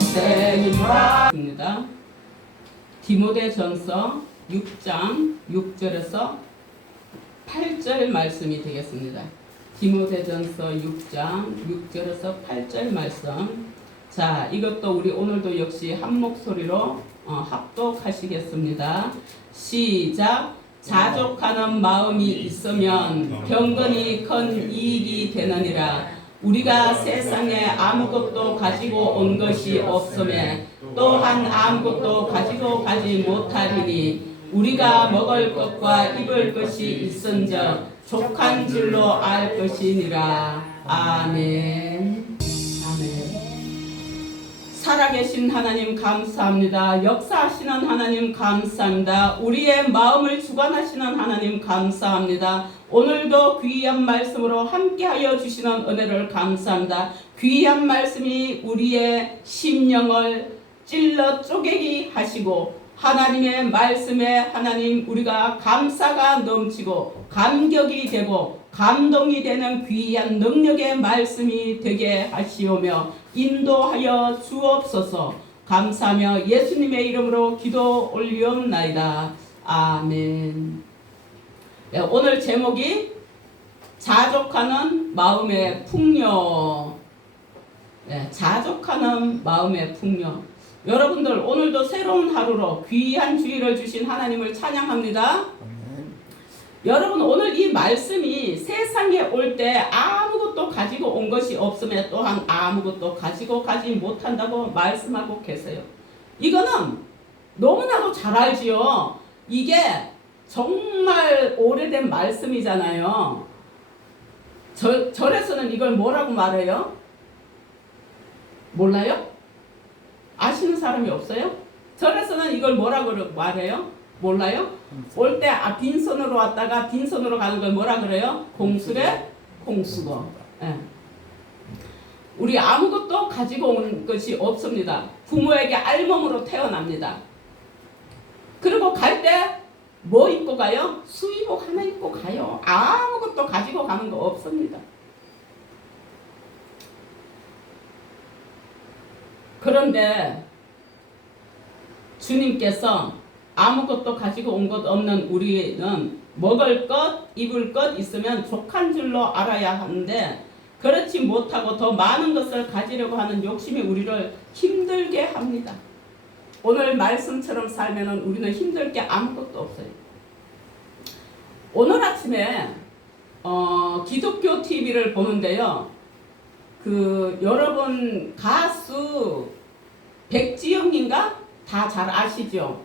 새 힘과 입니다. 디모데전서 6장 6절에서 8절 말씀이 되겠습니다. 디모데전서 6장 6절에서 8절 말씀. 자, 이것도 우리 오늘도 역시 한 목소리로 합독하시겠습니다. 시작. 자족하는 마음이 있으면 병건이 큰 이익이 되느니라. 우리가 세상에 아무것도 가지고 온 것이 없음에 또한 아무것도 가지고 가지 못하리니 우리가 먹을 것과 입을 것이 있은즉 족한 줄로 알 것이니라. 아멘. 아멘. 살아계신 하나님 감사합니다. 역사하시는 하나님 감사합니다. 우리의 마음을 주관하시는 하나님 감사합니다. 오늘도 귀한 말씀으로 함께하여 주시는 은혜를 감사합니다. 귀한 말씀이 우리의 심령을 찔러 쪼개기 하시고 하나님의 말씀에 하나님 우리가 감사가 넘치고 감격이 되고 감동이 되는 귀한 능력의 말씀이 되게 하시오며 인도하여 주옵소서. 감사하며 예수님의 이름으로 기도 올리옵나이다. 아멘. 네, 오늘 제목이 자족하는 마음의 풍요. 네, 자족하는 마음의 풍요. 여러분들 오늘도 새로운 하루로 귀한 주일을 주신 하나님을 찬양합니다. 여러분 오늘 이 말씀이 세상에 올 때 아무것도 가지고 온 것이 없음에 또한 아무것도 가지고 가지 못한다고 말씀하고 계세요. 이거는 너무나도 잘 알지요. 이게 정말 오래된 말씀이잖아요. 절에서는 이걸 뭐라고 말해요? 몰라요? 아시는 사람이 없어요? 절에서는 이걸 뭐라고 말해요? 몰라요? 올 때 빈손으로 왔다가 빈손으로 가는 걸 뭐라 그래요? 공수래 공수거. 예. 우리 아무것도 가지고 온 것이 없습니다. 부모에게 알몸으로 태어납니다. 그리고 갈 때 뭐 입고 가요? 수의복 하나 입고 가요. 아무것도 가지고 가는 거 없습니다. 그런데 주님께서 아무것도 가지고 온 것 없는 우리는 먹을 것, 입을 것 있으면 족한 줄로 알아야 하는데 그렇지 못하고 더 많은 것을 가지려고 하는 욕심이 우리를 힘들게 합니다. 오늘 말씀처럼 살면 우리는 힘들 게 아무것도 없어요. 오늘 아침에 기독교 TV를 보는데요. 여러분 가수 백지영인가? 다 잘 아시죠?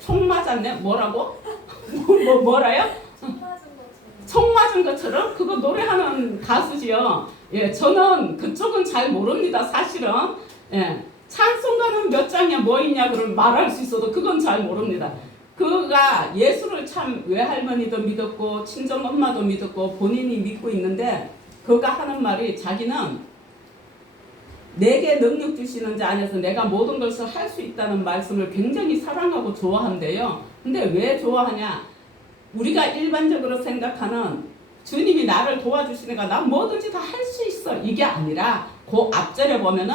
총 맞았네? 뭐라고? 뭐라요? 총 맞은 것처럼? 그거 노래하는 가수지요. 예, 저는 그쪽은 잘 모릅니다, 사실은. 예, 찬송가는 몇 장이야, 뭐 있냐, 그럼 말할 수 있어도 그건 잘 모릅니다. 그가 예수를 참 외할머니도 믿었고, 친정엄마도 믿었고, 본인이 믿고 있는데, 그가 하는 말이 자기는 내게 능력 주시는 자 안에서 내가 모든 것을 할 수 있다는 말씀을 굉장히 사랑하고 좋아한대요. 근데 왜 좋아하냐? 우리가 일반적으로 생각하는 주님이 나를 도와주시니까 난 뭐든지 다 할 수 있어. 이게 아니라 그 앞절에 보면은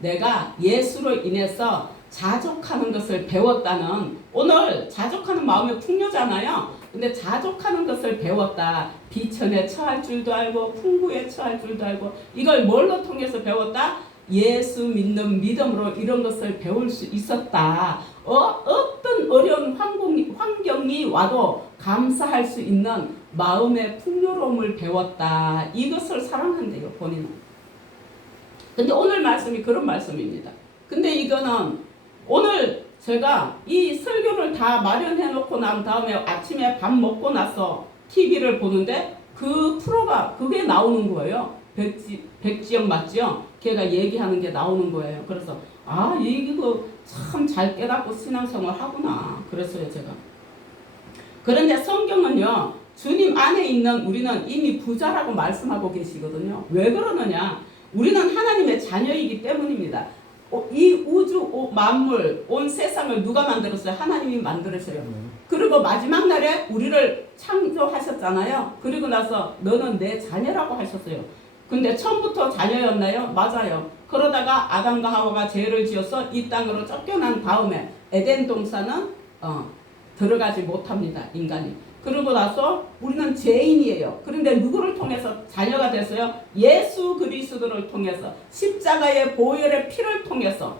내가 예수로 인해서 자족하는 것을 배웠다는 오늘 자족하는 마음의 풍요잖아요. 근데 자족하는 것을 배웠다. 비천에 처할 줄도 알고 풍부에 처할 줄도 알고 이걸 뭘로 통해서 배웠다? 예수 믿는 믿음으로 이런 것을 배울 수 있었다. 어떤 어려운 환경이 와도 감사할 수 있는 마음의 풍요로움을 배웠다. 이것을 사랑한대요, 본인은. 근데 오늘 말씀이 그런 말씀입니다. 근데 이거는 오늘 제가 이 설교를 다 마련해 놓고 난 다음에 아침에 밥 먹고 나서 TV를 보는데 그 프로가 그게 나오는 거예요. 백지영 맞죠? 걔가 얘기하는 게 나오는 거예요. 그래서 이거 참 잘 깨닫고 신앙생활 하구나. 그랬어요, 제가. 그런데 성경은요, 주님 안에 있는 우리는 이미 부자라고 말씀하고 계시거든요. 왜 그러느냐? 우리는 하나님의 자녀이기 때문입니다. 이 우주 만물 온 세상을 누가 만들었어요? 하나님이 만들었어요. 그리고 마지막 날에 우리를 창조하셨잖아요. 그리고 나서 너는 내 자녀라고 하셨어요. 근데 처음부터 자녀였나요? 맞아요. 그러다가 아담과 하와가 죄를 지어서 이 땅으로 쫓겨난 다음에 에덴 동산은 들어가지 못합니다. 인간이. 그러고 나서 우리는 죄인이에요. 그런데 누구를 통해서 자녀가 됐어요? 예수 그리스도를 통해서, 십자가의 보혈의 피를 통해서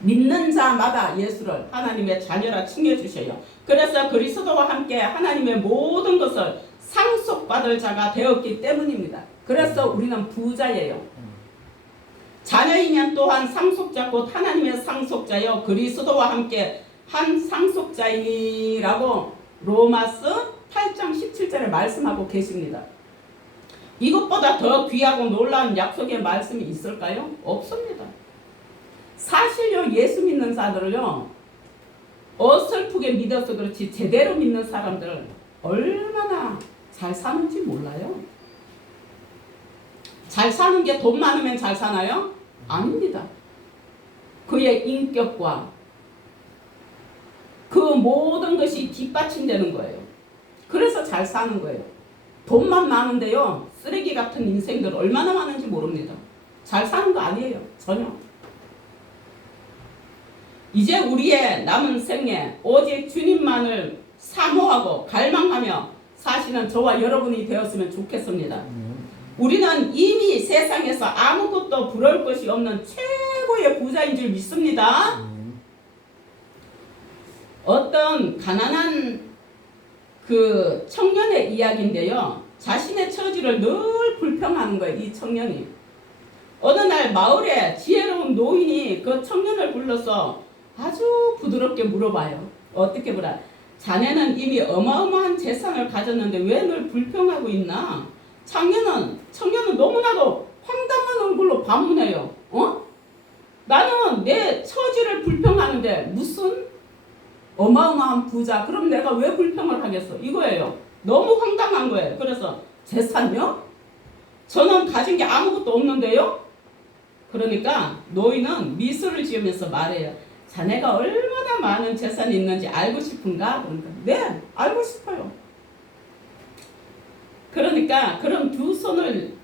믿는 자마다 예수를 하나님의 자녀라 칭해주셔요. 그래서 그리스도와 함께 하나님의 모든 것을 상속받을 자가 되었기 때문입니다. 그래서 우리는 부자예요. 자녀이면 또한 상속자 곧 하나님의 상속자요 그리스도와 함께 한 상속자이라고 로마서 8장 17절에 말씀하고 계십니다. 이것보다 더 귀하고 놀라운 약속의 말씀이 있을까요? 없습니다. 사실요 예수 믿는 자들을요 어설프게 믿어서 그렇지 제대로 믿는 사람들 얼마나 잘 사는지 몰라요. 잘 사는 게 돈 많으면 잘 사나요? 아닙니다. 그의 인격과 그 모든 것이 뒷받침되는 거예요. 그래서 잘 사는 거예요. 돈만 많은데요 쓰레기 같은 인생들 얼마나 많은지 모릅니다. 잘 사는 거 아니에요. 전혀. 이제 우리의 남은 생에 오직 주님만을 사모하고 갈망하며 사시는 저와 여러분이 되었으면 좋겠습니다. 우리는 이미 세상에서 아무것도 부러울 것이 없는 최고의 부자인 줄 믿습니다. 어떤 가난한 그 청년의 이야기인데요. 자신의 처지를 늘 불평하는 거예요. 이 청년이. 어느 날 마을에 지혜로운 노인이 그 청년을 불러서 아주 부드럽게 물어봐요. 어떻게 보라. 자네는 이미 어마어마한 재산을 가졌는데 왜 늘 불평하고 있나? 청년은 너무나도 황당한 얼굴로 반문해요. 나는 내 처지를 불평하는데 무슨 어마어마한 부자. 그럼 내가 왜 불평을 하겠어? 이거예요. 너무 황당한 거예요. 그래서 재산요? 저는 가진 게 아무것도 없는데요? 그러니까 노인은 미소를 지으면서 말해요. 자네가 얼마나 많은 재산이 있는지 알고 싶은가? 그러니까 네, 알고 싶어요. 그러니까 그럼 두 손을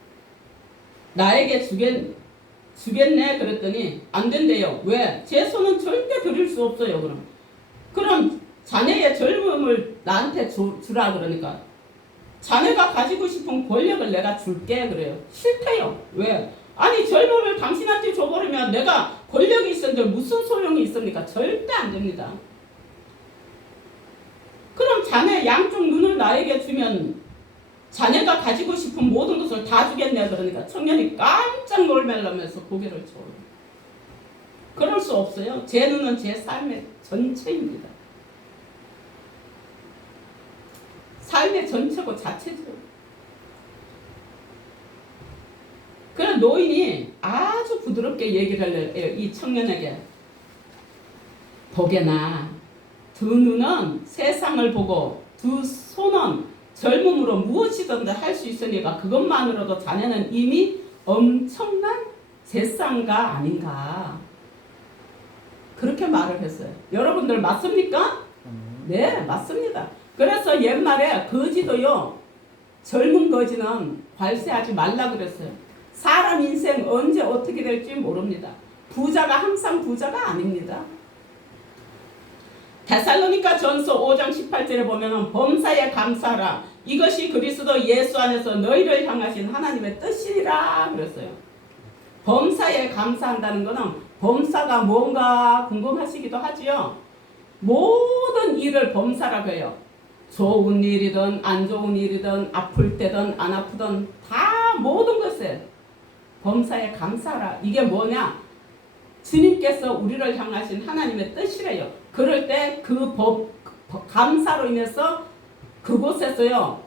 나에게 주겠네 그랬더니 안 된대요. 왜? 제 손은 절대 드릴 수 없어요. 그럼 자네의 젊음을 나한테 주라 그러니까 자네가 가지고 싶은 권력을 내가 줄게 그래요. 싫대요. 왜? 아니 젊음을 당신한테 줘버리면 내가 권력이 있었는데 무슨 소용이 있습니까? 절대 안 됩니다. 그럼 자네 양쪽 눈을 나에게 주면 자네가 가지고 싶은 모든 것을 다 주겠네 그러니까 청년이 깜짝 놀라면서 고개를 저어요. 그럴 수 없어요. 제 눈은 제 삶의 전체입니다. 삶의 전체고 자체죠. 그런 노인이 아주 부드럽게 얘기를 해요. 이 청년에게. 보게나 두 눈은 세상을 보고 두 손은 젊음으로 무엇이든지 할 수 있으니까 그것만으로도 자네는 이미 엄청난 재산가 아닌가. 그렇게 말을 했어요. 여러분들 맞습니까? 네, 맞습니다. 그래서 옛말에 거지도요. 젊은 거지는 관세하지 말라 그랬어요. 사람 인생 언제 어떻게 될지 모릅니다. 부자가 항상 부자가 아닙니다. 데살로니가 전서 5장 18절에 보면은 범사에 감사하라. 이것이 그리스도 예수 안에서 너희를 향하신 하나님의 뜻이라 그랬어요. 범사에 감사한다는 것은 범사가 뭔가 궁금하시기도 하지요. 모든 일을 범사라고 해요. 좋은 일이든 안 좋은 일이든 아플 때든 안 아프든 다 모든 것에 범사에 감사하라. 이게 뭐냐? 주님께서 우리를 향하신 하나님의 뜻이래요. 그럴 때 그 감사로 인해서 그곳에서요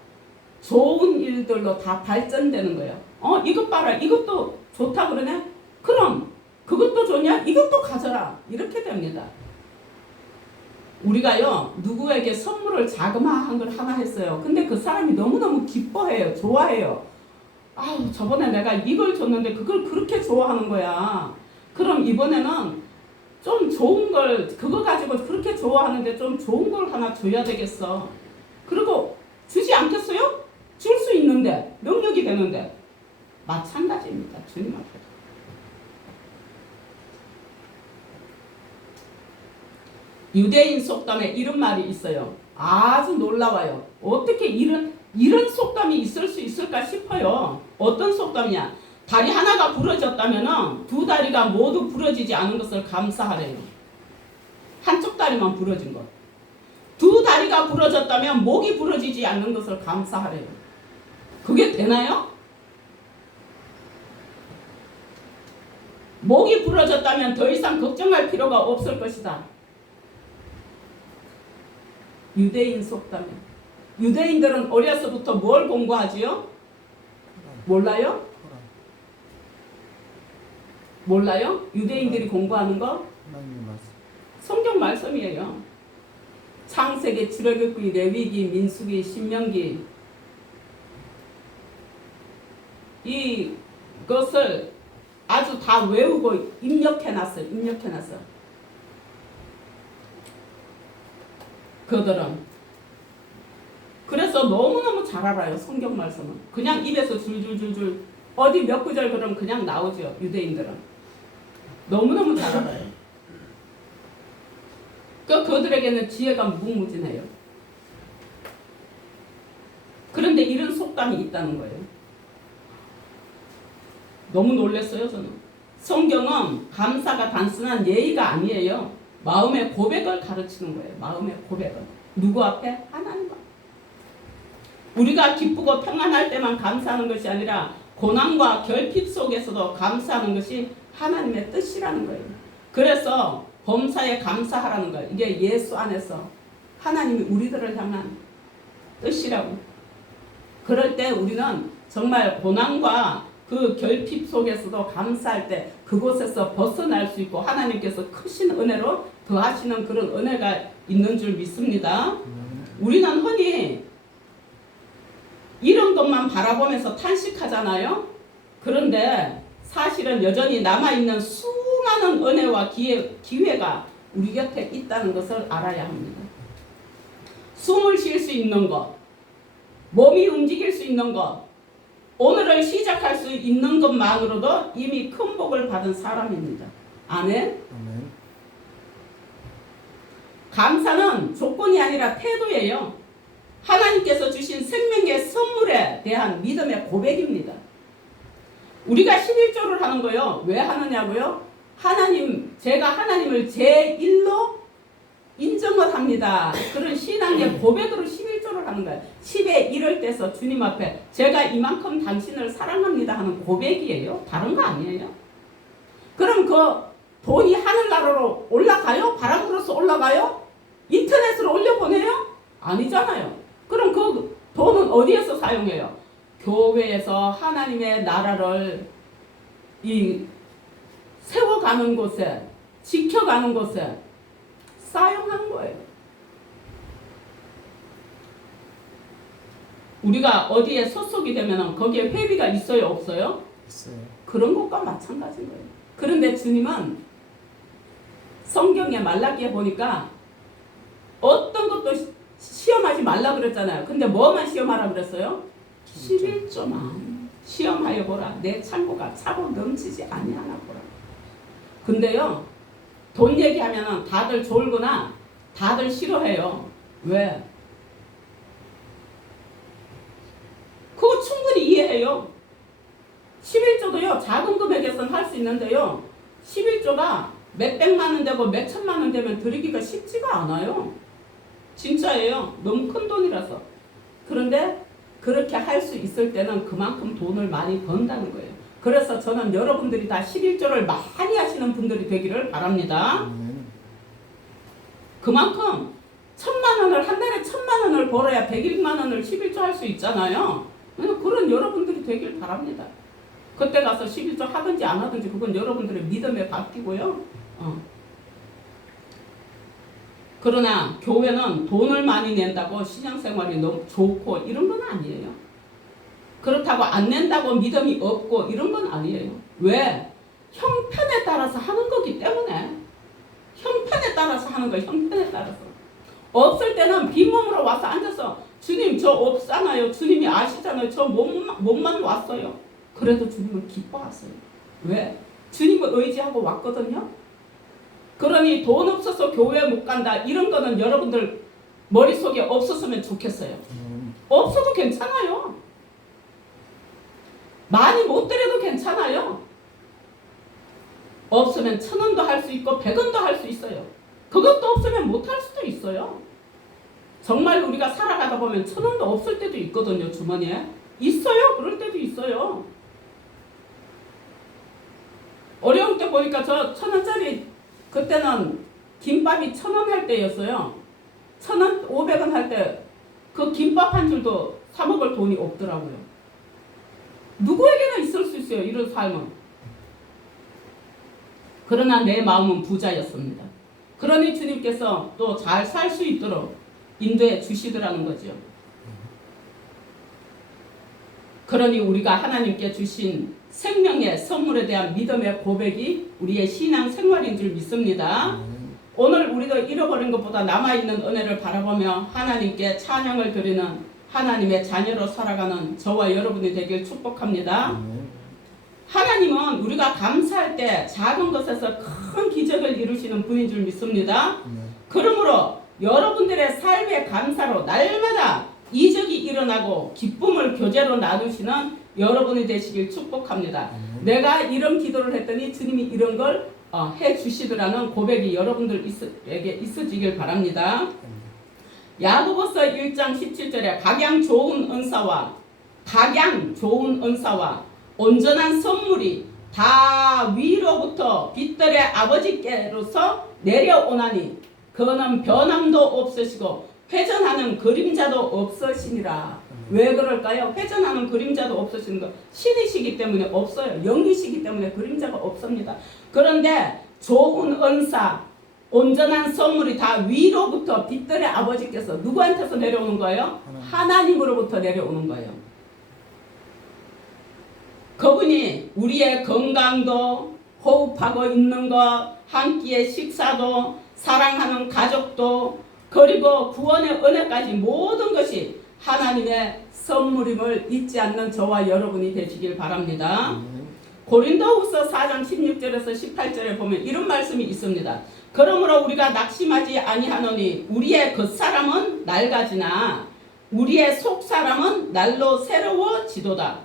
좋은 일들로 다 발전되는 거예요. 이것 봐라. 이것도 좋다 그러네. 그럼 그것도 좋냐? 이것도 가져라. 이렇게 됩니다. 우리가요 누구에게 선물을 자그마한 걸 하나 했어요. 근데 그 사람이 너무너무 기뻐해요. 좋아해요. 아우 저번에 내가 이걸 줬는데 그걸 그렇게 좋아하는 거야. 그럼 이번에는 좀 좋은 걸 그거 가지고 그렇게 좋아하는데 좀 좋은 걸 하나 줘야 되겠어. 그리고 주지 않겠어요? 줄 수 있는데 능력이 되는데 마찬가지입니다. 주님 앞에. 유대인 속담에 이런 말이 있어요. 아주 놀라워요. 어떻게 이런 속담이 있을 수 있을까 싶어요. 어떤 속담이냐? 다리 하나가 부러졌다면 두 다리가 모두 부러지지 않은 것을 감사하래요. 한쪽 다리만 부러진 것. 두 다리가 부러졌다면 목이 부러지지 않는 것을 감사하래요. 그게 되나요? 목이 부러졌다면 더 이상 걱정할 필요가 없을 것이다. 유대인 속담에. 유대인들은 어려서부터 뭘 공부하지요? 몰라요? 몰라요? 유대인들이 공부하는 거? 성경 말씀이에요. 창세기, 출애굽기, 레위기, 민수기, 신명기. 이것을 아주 다 외우고 입력해놨어요. 그들은. 그래서 너무너무 잘 알아요. 성경 말씀은. 그냥 입에서 줄줄줄줄 어디 몇 구절 그러면 그냥 나오죠. 유대인들은. 너무너무 잘 알아요. 그들에게는 지혜가 무궁무진해요. 그런데 이런 속담이 있다는 거예요. 너무 놀랐어요, 저는. 성경은 감사가 단순한 예의가 아니에요. 마음의 고백을 가르치는 거예요. 마음의 고백을. 누구 앞에? 하나님 앞에. 우리가 기쁘고 평안할 때만 감사하는 것이 아니라 고난과 결핍 속에서도 감사하는 것이 하나님의 뜻이라는 거예요. 그래서 범사에 감사하라는 거예요. 이게 예수 안에서 하나님이 우리들을 향한 뜻이라고. 그럴 때 우리는 정말 고난과 그 결핍 속에서도 감사할 때 그곳에서 벗어날 수 있고 하나님께서 크신 은혜로 더하시는 그런 은혜가 있는 줄 믿습니다. 우리는 흔히 이런 것만 바라보면서 탄식하잖아요. 그런데 사실은 여전히 남아있는 수많은 은혜와 기회가 우리 곁에 있다는 것을 알아야 합니다. 숨을 쉴 수 있는 것, 몸이 움직일 수 있는 것, 오늘을 시작할 수 있는 것만으로도 이미 큰 복을 받은 사람입니다. 아멘? 감사는 조건이 아니라 태도예요. 하나님께서 주신 생명의 선물에 대한 믿음의 고백입니다. 우리가 11조를 하는 거요. 왜 하느냐고요? 제가 하나님을 제1로 인정을 합니다. 그런 신앙의 고백으로 11조를 하는 거예요. 10의 1을 떼서 주님 앞에 제가 이만큼 당신을 사랑합니다 하는 고백이에요. 다른 거 아니에요. 그럼 그 돈이 하늘나라로 올라가요? 바람 불어서 올라가요? 인터넷으로 올려보내요? 아니잖아요. 그럼 그 돈은 어디에서 사용해요? 교회에서 하나님의 나라를 세워가는 곳에, 지켜가는 곳에 사용하는 거예요. 우리가 어디에 소속이 되면 거기에 회비가 있어요? 없어요? 있어요. 그런 것과 마찬가지인 거예요. 그런데 주님은 성경에 말라기에 보니까 어떤 것도 시험하지 말라 그랬잖아요. 근데 뭐만 시험하라 그랬어요? 11조만 시험하여 보라. 내 창고가 차고 넘치지 아니하나 보라. 근데요, 돈 얘기하면 다들 졸거나 다들 싫어해요. 왜? 그거 충분히 이해해요. 11조도요, 작은 금액에서는 할 수 있는데요, 11조가 몇백만 원 되고 몇천만 원 되면 드리기가 쉽지가 않아요. 진짜예요. 너무 큰 돈이라서. 그런데 그렇게 할 수 있을 때는 그만큼 돈을 많이 번다는 거예요. 그래서 저는 여러분들이 다 11조를 많이 하시는 분들이 되기를 바랍니다. 그만큼 1,000만 원을 한 달에 1,000만 원을 벌어야 101만 원을 11조 할 수 있잖아요. 그런 여러분들이 되길 바랍니다. 그때 가서 11조 하든지 안 하든지 그건 여러분들의 믿음에 바뀌고요. 그러나 교회는 돈을 많이 낸다고 신앙생활이 너무 좋고 이런 건 아니에요. 그렇다고 안 낸다고 믿음이 없고 이런 건 아니에요. 왜? 형편에 따라서 하는 거기 때문에. 형편에 따라서 하는 거예요. 형편에 따라서. 없을 때는 빈몸으로 와서 앉아서 주님 저 없잖아요. 주님이 아시잖아요. 저 몸만 왔어요. 그래도 주님은 기뻐하세요. 왜? 주님을 의지하고 왔거든요. 그러니 돈 없어서 교회 못 간다 이런 거는 여러분들 머릿속에 없었으면 좋겠어요. 없어도 괜찮아요. 많이 못 드려도 괜찮아요. 없으면 1,000원도 할 수 있고 100원도 할 수 있어요. 그것도 없으면 못 할 수도 있어요. 정말 우리가 살아가다 보면 1,000원도 없을 때도 있거든요. 주머니에. 있어요. 그럴 때도 있어요. 어려울 때 보니까 저 1,000원짜리 그때는 김밥이 1,000원 할 때였어요. 1,000원, 500원 할 때 그 김밥 한 줄도 사 먹을 돈이 없더라고요. 누구에게나 있을 수 있어요. 이런 삶은. 그러나 내 마음은 부자였습니다. 그러니 주님께서 또 잘 살 수 있도록 인도해 주시더라는 거죠. 그러니 우리가 하나님께 주신 생명의 선물에 대한 믿음의 고백이 우리의 신앙 생활인 줄 믿습니다. 오늘 우리도 잃어버린 것보다 남아있는 은혜를 바라보며 하나님께 찬양을 드리는 하나님의 자녀로 살아가는 저와 여러분이 되길 축복합니다. 하나님은 우리가 감사할 때 작은 것에서 큰 기적을 이루시는 분인 줄 믿습니다. 그러므로 여러분들의 삶의 감사로 날마다 이적이 일어나고 기쁨을 교제로 나누시는 여러분이 되시길 축복합니다. 내가 이런 기도를 했더니 주님이 이런 걸 해주시더라는 고백이 여러분들에게 있어지길 바랍니다. 야고보서 1장 17절에 각양 좋은 은사와 온전한 선물이 다 위로부터 빛들의 아버지께로서 내려오나니 그는 변함도 없으시고 회전하는 그림자도 없으시니라. 왜 그럴까요? 회전하는 그림자도 없으시는 거 신이시기 때문에 없어요. 영이시기 때문에 그림자가 없습니다. 그런데 좋은 은사, 온전한 선물이 다 위로부터 빛들의 아버지께서 누구한테서 내려오는 거예요? 하나님으로부터 내려오는 거예요. 그분이 우리의 건강도, 호흡하고 있는 것, 한 끼의 식사도, 사랑하는 가족도, 그리고 구원의 은혜까지 모든 것이 하나님의 선물임을 잊지 않는 저와 여러분이 되시길 바랍니다. 고린도후서 4장 16절에서 18절에 보면 이런 말씀이 있습니다. 그러므로 우리가 낙심하지 아니하노니 우리의 겉사람은 낡아지나 우리의 속사람은 날로 새로워지도다.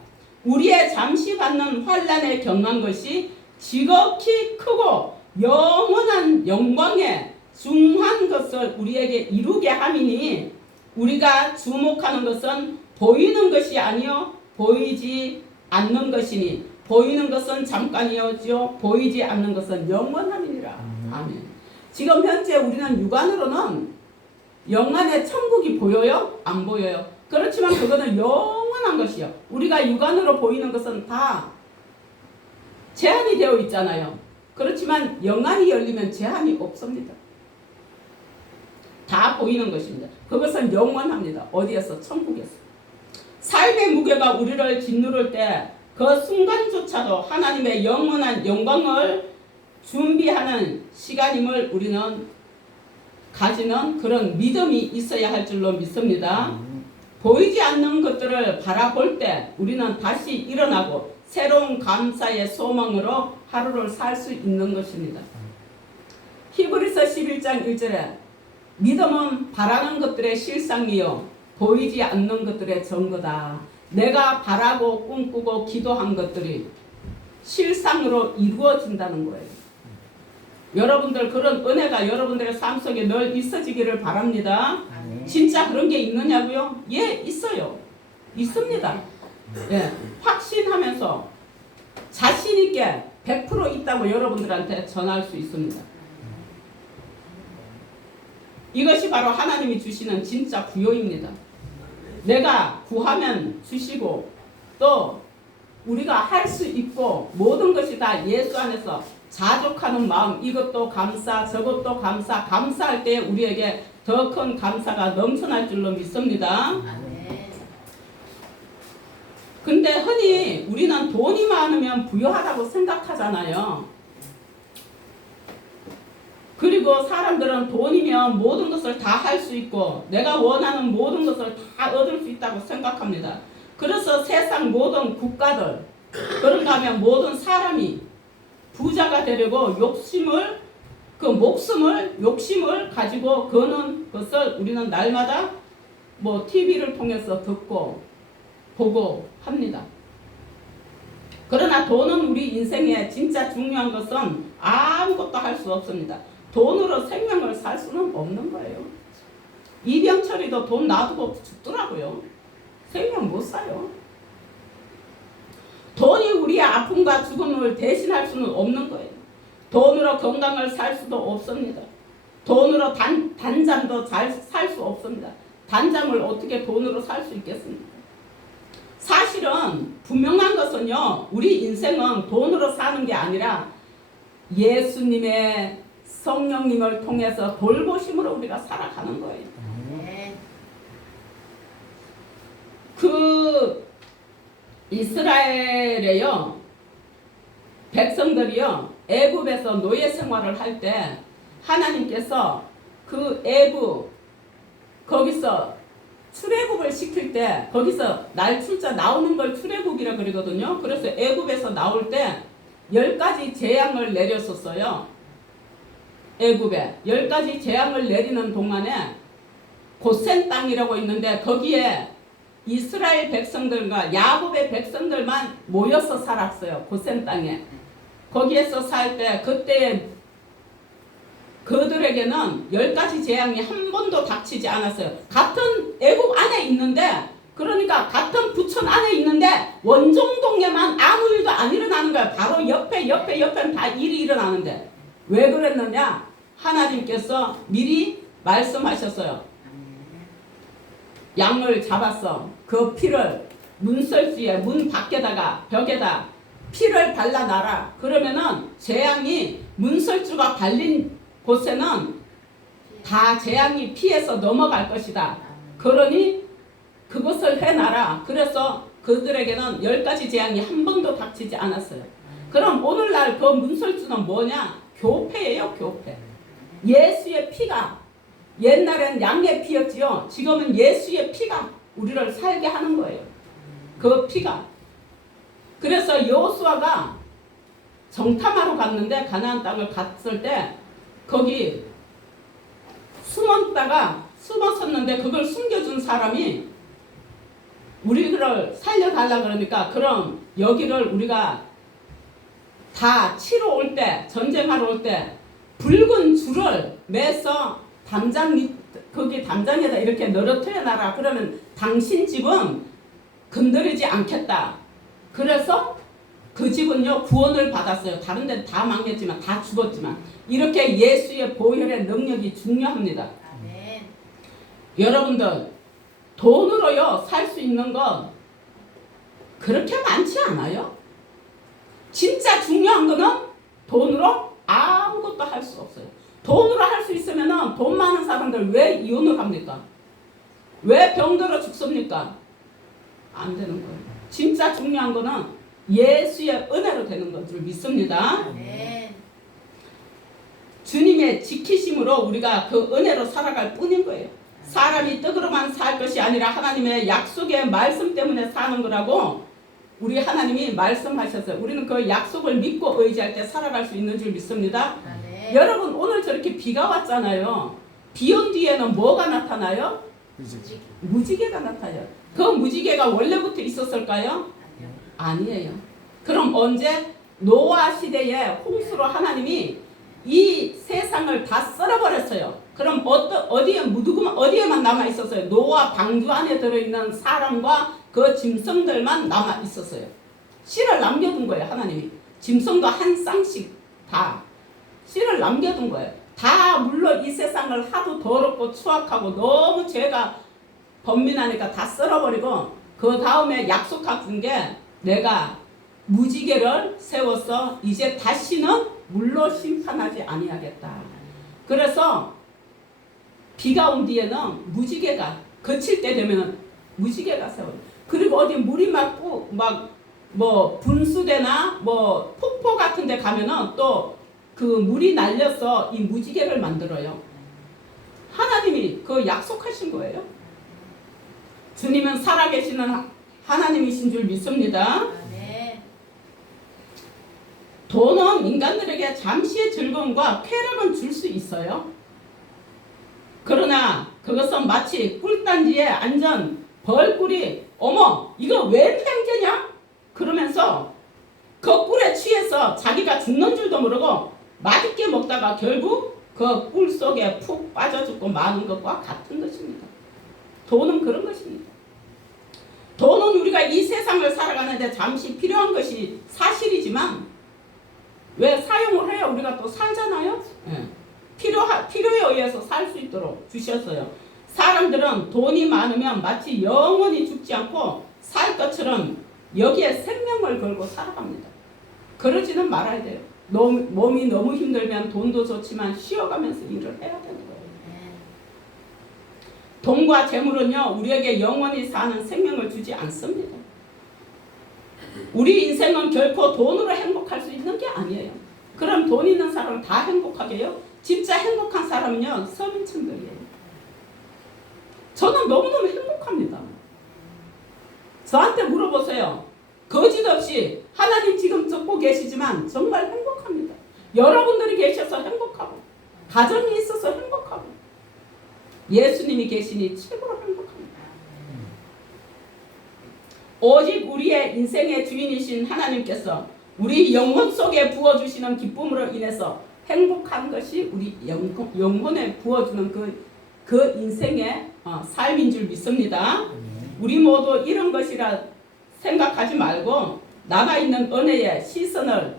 우리의 잠시 받는 환난에 경한 것이 지극히 크고 영원한 영광에 중한 것을 우리에게 이루게 함이니 우리가 주목하는 것은 보이는 것이 아니요 보이지 않는 것이니 보이는 것은 잠깐이었죠 보이지 않는 것은 영원함이니라. 아멘. 지금 현재 우리는 육안으로는 영안의 천국이 보여요? 안 보여요? 그렇지만 그거는 영원한 것이요. 우리가 육안으로 보이는 것은 다 제한이 되어 있잖아요. 그렇지만 영안이 열리면 제한이 없습니다. 다 보이는 것입니다. 그것은 영원합니다. 어디에서? 천국에서. 삶의 무게가 우리를 짓누를 때 그 순간조차도 하나님의 영원한 영광을 준비하는 시간임을 우리는 가지는 그런 믿음이 있어야 할 줄로 믿습니다. 보이지 않는 것들을 바라볼 때 우리는 다시 일어나고 새로운 감사의 소망으로 하루를 살 수 있는 것입니다. 히브리서 11장 1절에 믿음은 바라는 것들의 실상이요 보이지 않는 것들의 증거다. 내가 바라고 꿈꾸고 기도한 것들이 실상으로 이루어진다는 거예요. 여러분들 그런 은혜가 여러분들의 삶 속에 늘 있어지기를 바랍니다. 진짜 그런 게 있느냐고요? 예, 있어요. 있습니다. 예, 확신하면서 자신 있게 100% 있다고 여러분들한테 전할 수 있습니다. 이것이 바로 하나님이 주시는 진짜 부요입니다. 내가 구하면 주시고 또 우리가 할 수 있고 모든 것이 다 예수 안에서 자족하는 마음, 이것도 감사 저것도 감사, 감사할 때 우리에게 더 큰 감사가 넘쳐날 줄로 믿습니다. 근데 흔히 우리는 돈이 많으면 부유하다고 생각하잖아요. 그리고 사람들은 돈이면 모든 것을 다 할 수 있고 내가 원하는 모든 것을 다 얻을 수 있다고 생각합니다. 그래서 세상 모든 국가들, 그런가 하면 모든 사람이 부자가 되려고 욕심을 가지고 거는 것을 우리는 날마다 뭐 TV를 통해서 듣고 보고 합니다. 그러나 돈은 우리 인생에 진짜 중요한 것은 아무것도 할 수 없습니다. 돈으로 생명을 살 수는 없는 거예요. 이병철이도 돈 놔두고 죽더라고요. 생명 못 사요. 돈이 우리의 아픔과 죽음을 대신할 수는 없는 거예요. 돈으로 건강을 살 수도 없습니다. 돈으로 단잠도 잘 살 수 없습니다. 단잠을 어떻게 돈으로 살 수 있겠습니까? 사실은 분명한 것은요, 우리 인생은 돈으로 사는 게 아니라 예수님의 성령님을 통해서 돌보심으로 우리가 살아가는 거예요. 그 이스라엘에요, 백성들이요, 애굽에서 노예 생활을 할 때 하나님께서 그 애굽 거기서 출애굽을 시킬 때 거기서 날출자 나오는 걸 출애굽이라 그러거든요. 그래서 애굽에서 나올 때 10가지 재앙을 내렸었어요. 애굽에 10가지 재앙을 내리는 동안에 고센 땅이라고 있는데 거기에 이스라엘 백성들과 야곱의 백성들만 모여서 살았어요. 고센 땅에. 거기에서 살 때 그때 그들에게는 10가지 재앙이 한 번도 닥치지 않았어요. 같은 애국 안에 있는데, 그러니까 같은 부천 안에 있는데 원종동에만 아무 일도 안 일어나는 거예요. 바로 옆에는 다 일이 일어나는데. 왜 그랬느냐? 하나님께서 미리 말씀하셨어요. 양을 잡았어. 그 피를 문설주에 문 밖에다가 벽에다 피를 발라놔라. 그러면은 재앙이 문설주가 발린 곳에는 다 재앙이 피해서 넘어갈 것이다. 그러니 그것을 해놔라. 그래서 그들에게는 10가지 재앙이 한 번도 닥치지 않았어요. 그럼 오늘날 그 문설주는 뭐냐? 교회예요, 교회. 예수의 피가, 옛날엔 양의 피였지요. 지금은 예수의 피가 우리를 살게 하는 거예요. 그 피가. 그래서 여호수아가 정탐하러 갔는데, 가나안 땅을 갔을 때 거기 숨었었는데 그걸 숨겨준 사람이 우리를 살려달라 그러니까, 그럼 여기를 우리가 다 치러 올 때, 전쟁하러 올 때 붉은 줄을 매서 거기 담장에다 이렇게 늘어뜨려 놔라. 그러면 당신 집은 건드리지 않겠다. 그래서 그 집은요 구원을 받았어요. 다른 데는 다 망했지만, 다 죽었지만. 이렇게 예수의 보혈의 능력이 중요합니다. 아멘. 여러분들, 돈으로요 살 수 있는 건 그렇게 많지 않아요. 진짜 중요한 거는 돈으로 아무것도 할 수 없어요. 돈으로 할 수 있으면은 돈 많은 사람들 왜 이혼을 합니까? 왜 병들어 죽습니까? 안 되는 거예요. 진짜 중요한 거는 예수의 은혜로 되는 것 줄 믿습니다. 네. 주님의 지키심으로 우리가 그 은혜로 살아갈 뿐인 거예요. 사람이 떡으로만 살 것이 아니라 하나님의 약속의 말씀 때문에 사는 거라고 우리 하나님이 말씀하셨어요. 우리는 그 약속을 믿고 의지할 때 살아갈 수 있는 줄 믿습니다. 네. 여러분, 오늘 저렇게 비가 왔잖아요. 비 온 뒤에는 뭐가 나타나요? 무지개가 나타나요. 그 무지개가 원래부터 있었을까요? 아니에요. 그럼 언제? 노아 시대에 홍수로 하나님이 이 세상을 다 썰어버렸어요. 그럼 어디에만 남아 있었어요? 노아 방주 안에 들어있는 사람과 그 짐승들만 남아 있었어요. 씨를 남겨둔 거예요, 하나님이. 짐승도 한 쌍씩 다 씨를 남겨둔 거예요. 다 물론 이 세상을 하도 더럽고 추악하고 너무 죄가 번민하니까 다 썰어버리고, 그 다음에 약속한 게 내가 무지개를 세워서 이제 다시는 물로 심판하지 아니하겠다. 그래서 비가 온 뒤에는 무지개가 그칠 때 되면은 무지개가 세워요. 그리고 어디 물이 뭐 분수대나 뭐 폭포 같은 데 가면은 또 그 물이 날려서 이 무지개를 만들어요. 하나님이 그 약속하신 거예요. 주님은 살아계시는 하나님이신 줄 믿습니다. 네. 돈은 인간들에게 잠시의 즐거움과 쾌락은 줄 수 있어요. 그러나 그것은 마치 꿀단지에 앉은 벌꿀이 어머 이거 웬 행제냐? 그러면서 그 꿀에 취해서 자기가 죽는 줄도 모르고 맛있게 먹다가 결국 그 꿀 속에 푹 빠져 죽고 마는 것과 같은 것입니다. 돈은 그런 것입니다. 돈은 우리가 이 세상을 살아가는데 잠시 필요한 것이 사실이지만 왜 사용을 해야 우리가 또 살잖아요. 예. 필요에 의해서 살 수 있도록 주셨어요. 사람들은 돈이 많으면 마치 영원히 죽지 않고 살 것처럼 여기에 생명을 걸고 살아갑니다. 그러지는 말아야 돼요. 몸이 너무 힘들면 돈도 좋지만 쉬어가면서 일을 해야 되는 거예요. 돈과 재물은요 우리에게 영원히 사는 생명을 주지 않습니다. 우리 인생은 결코 돈으로 행복할 수 있는 게 아니에요. 그럼 돈 있는 사람은 다 행복하게요? 진짜 행복한 사람은요 서민층들이에요. 저는 너무너무 행복합니다. 저한테 물어보세요. 거짓 없이 하나님 지금 듣고 계시지만 정말 행복합니다. 여러분들이 계셔서 행복하고 가정이 있어서 행복하고 예수님이 계시니 최고로 행복합니다. 오직 우리의 인생의 주인이신 하나님께서 우리 영혼 속에 부어주시는 기쁨으로 인해서 행복한 것이 우리 영혼에 부어주는 그 인생의 삶인 줄 믿습니다. 우리 모두 이런 것이라 생각하지 말고 남아있는 은혜의 시선을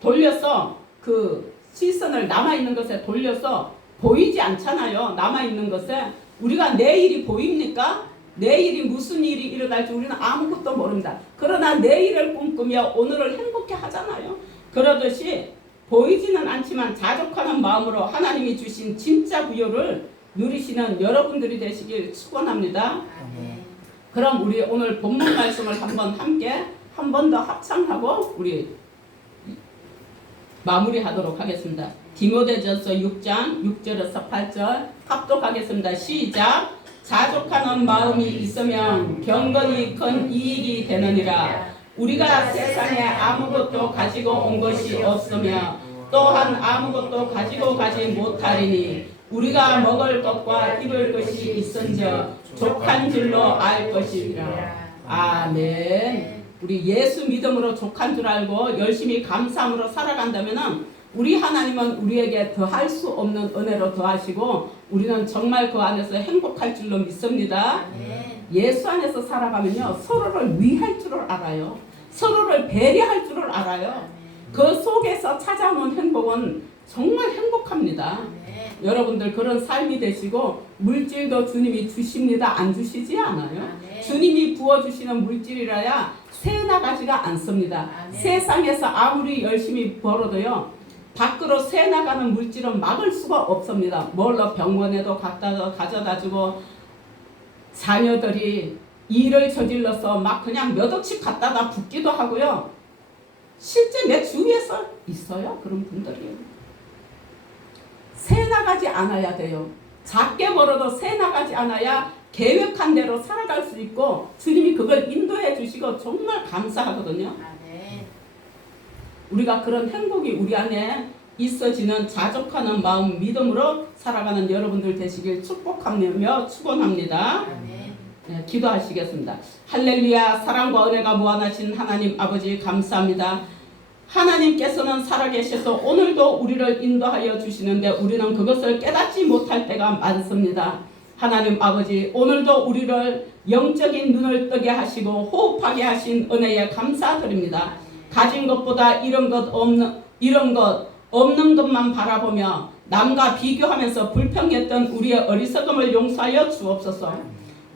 돌려서 그 시선을 남아있는 것에 돌려서 보이지 않잖아요. 남아있는 것에 우리가 내일이 보입니까? 내일이 무슨 일이 일어날지 우리는 아무것도 모릅니다. 그러나 내일을 꿈꾸며 오늘을 행복해 하잖아요. 그러듯이 보이지는 않지만 자족하는 마음으로 하나님이 주신 진짜 부요를 누리시는 여러분들이 되시길 축원합니다. 그럼 우리 오늘 본문 말씀을 한번 함께 한 번 더 합창하고 우리 마무리하도록 하겠습니다. 디모데전서 6장 6절에서 8절 합독하겠습니다. 시작. 자족하는 마음이 있으면 경건이 큰 이익이 되느니라. 우리가 세상에 아무것도 가지고 온 것이 없으며 또한 아무것도 가지고 가지 못하리니 우리가 먹을 것과 입을 것이 있은즉 족한 줄로 알 것이니라. 아멘. 우리 예수 믿음으로 족한 줄 알고 열심히 감사함으로 살아간다면 우리 하나님은 우리에게 더할 수 없는 은혜로 더하시고 우리는 정말 그 안에서 행복할 줄로 믿습니다. 예수 안에서 살아가면요 서로를 위할 줄을 알아요. 서로를 배려할 줄을 알아요. 그 속에서 찾아오는 행복은 정말 행복합니다. 여러분들 그런 삶이 되시고 물질도 주님이 주십니다. 안 주시지 않아요? 주님이 부어주시는 물질이라야 새나가지가 않습니다. 세상에서 아무리 열심히 벌어도요 밖으로 새나가는 물질은 막을 수가 없습니다. 뭘로 병원에도 가져다주고 자녀들이 일을 저질러서 막 그냥 몇 억씩 갖다다 붓기도 하고요. 실제 내 주위에서 있어요. 그런 분들이. 새나가지 않아야 돼요. 작게 벌어도 새나가지 않아야 계획한 대로 살아갈 수 있고 주님이 그걸 인도해 주시고 정말 감사하거든요. 우리가 그런 행복이 우리 안에 있어지는 자족하는 마음 믿음으로 살아가는 여러분들 되시길 축복하며 축원합니다. 네, 기도하시겠습니다. 할렐루야. 사랑과 은혜가 무한하신 하나님 아버지 감사합니다. 하나님께서는 살아계셔서 오늘도 우리를 인도하여 주시는데 우리는 그것을 깨닫지 못할 때가 많습니다. 하나님 아버지 오늘도 우리를 영적인 눈을 뜨게 하시고 호흡하게 하신 은혜에 감사드립니다. 가진 것보다 이런 것 없는 것만 바라보며 남과 비교하면서 불평했던 우리의 어리석음을 용서하여 주옵소서.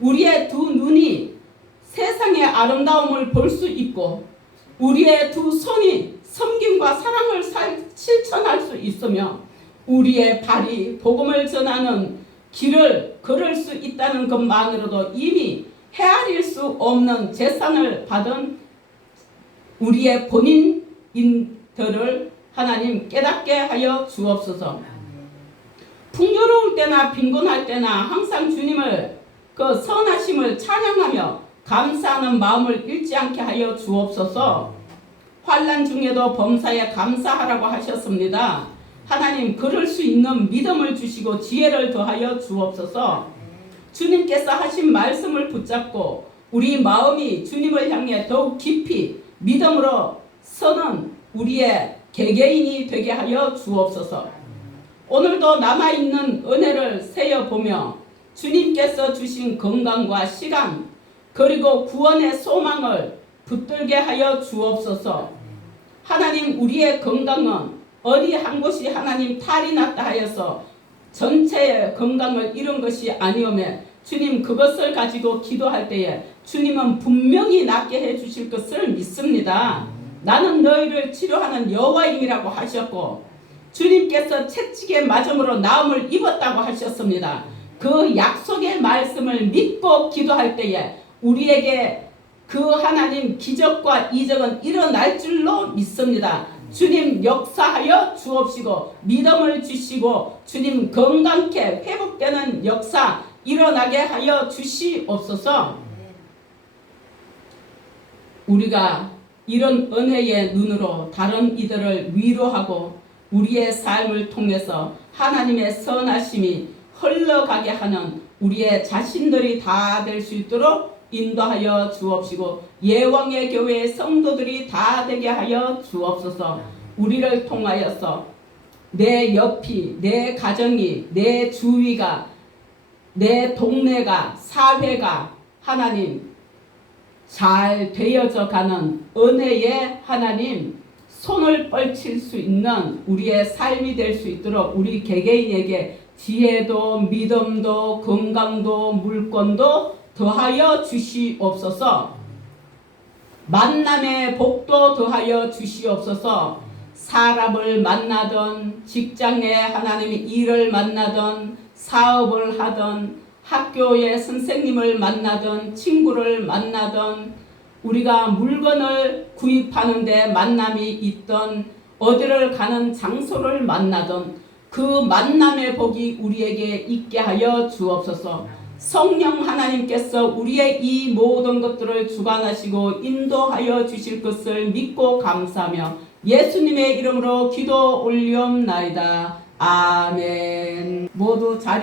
우리의 두 눈이 세상의 아름다움을 볼 수 있고 우리의 두 손이 섬김과 사랑을 실천할 수 있으며 우리의 발이 복음을 전하는 길을 걸을 수 있다는 것만으로도 이미 헤아릴 수 없는 재산을 받은 우리의 본인들을 하나님 깨닫게 하여 주옵소서. 풍요로울 때나 빈곤할 때나 항상 주님을 그 선하심을 찬양하며 감사하는 마음을 잃지 않게 하여 주옵소서. 환난 중에도 범사에 감사하라고 하셨습니다. 하나님, 그럴 수 있는 믿음을 주시고 지혜를 더하여 주옵소서. 주님께서 하신 말씀을 붙잡고 우리 마음이 주님을 향해 더욱 깊이 믿음으로 서는 우리의 개개인이 되게 하여 주옵소서. 오늘도 남아있는 은혜를 세어보며 주님께서 주신 건강과 시간 그리고 구원의 소망을 붙들게 하여 주옵소서. 하나님, 우리의 건강은 어디 한 곳이 하나님 탈이 났다 하여서 전체의 건강을 잃은 것이 아니오매 주님, 그것을 가지고 기도할 때에 주님은 분명히 낫게 해주실 것을 믿습니다. 나는 너희를 치료하는 여호와임이라고 하셨고 주님께서 채찍에 맞음으로 나음을 입었다고 하셨습니다. 그 약속의 말씀을 믿고 기도할 때에 우리에게 그 하나님 기적과 이적은 일어날 줄로 믿습니다. 주님 역사하여 주옵시고 믿음을 주시고 주님 건강케 회복되는 역사 일어나게 하여 주시옵소서. 우리가 이런 은혜의 눈으로 다른 이들을 위로하고 우리의 삶을 통해서 하나님의 선하심이 흘러가게 하는 우리의 자신들이 다 될 수 있도록 인도하여 주옵시고 예왕의 교회의 성도들이 다 되게 하여 주옵소서. 우리를 통하여서 내 옆이, 내 가정이, 내 주위가, 내 동네가, 사회가 하나님 잘 되어져 가는 은혜의 하나님 손을 뻗칠 수 있는 우리의 삶이 될 수 있도록 우리 개개인에게 지혜도 믿음도 건강도 물권도 더하여 주시옵소서. 만남의 복도 더하여 주시옵소서. 사람을 만나던 직장에 하나님의 일을 만나던 사업을 하던 학교의 선생님을 만나던 친구를 만나던 우리가 물건을 구입하는데 만남이 있던 어디를 가는 장소를 만나던 그 만남의 복이 우리에게 있게 하여 주옵소서. 성령 하나님께서 우리의 이 모든 것들을 주관하시고 인도하여 주실 것을 믿고 감사하며 예수님의 이름으로 기도 올리옵나이다. 아멘. 모두 자리